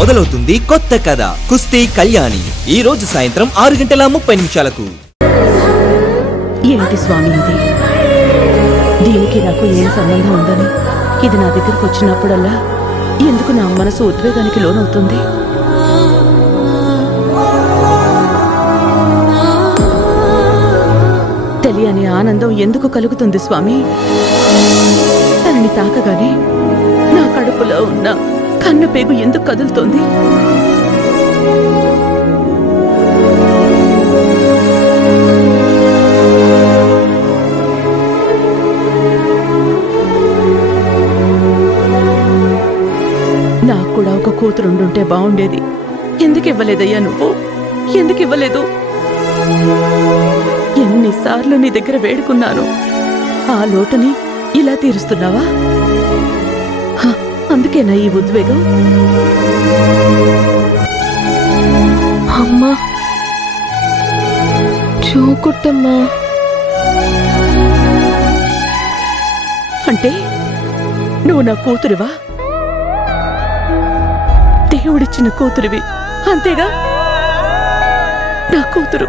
మొదలవుతుంది కొత్త కథ కుస్తీ కళ్యాణి ఈ రోజు సాయంత్రం 6:30 ఏంటి స్వామి ఇది? దీనికి నాకు ఏం సంబంధం ఉందని ఇది నా దగ్గరకు వచ్చినప్పుడల్లా ఎందుకు నా మనసు ఉద్వేగానికి లోనవుతుంది? తెలియని ఆనందం ఎందుకు కలుగుతుంది స్వామి? తనని తాకగానే నా కడుపులో ఉన్న కన్న పేగు ఎందుకు కదులుతోంది? నాకు కూడా ఒక కూతురుండుంటే బాగుండేది. ఎందుకు ఇవ్వలేదయ్యా నువ్వు? ఎందుకు ఇవ్వలేదు? ఎన్నిసార్లు నీ దగ్గర వేడుకున్నాను. ఆ లోటుని ఇలా తీరుస్తున్నావా? అందుకేనా ఈ ఉద్వేగం? అమ్మా చూకుట్టమ్మా. అంటే నువ్వు నా కూతురివా? దేవుడిచ్చిన కూతురివి అంతేగా? నా కూతురు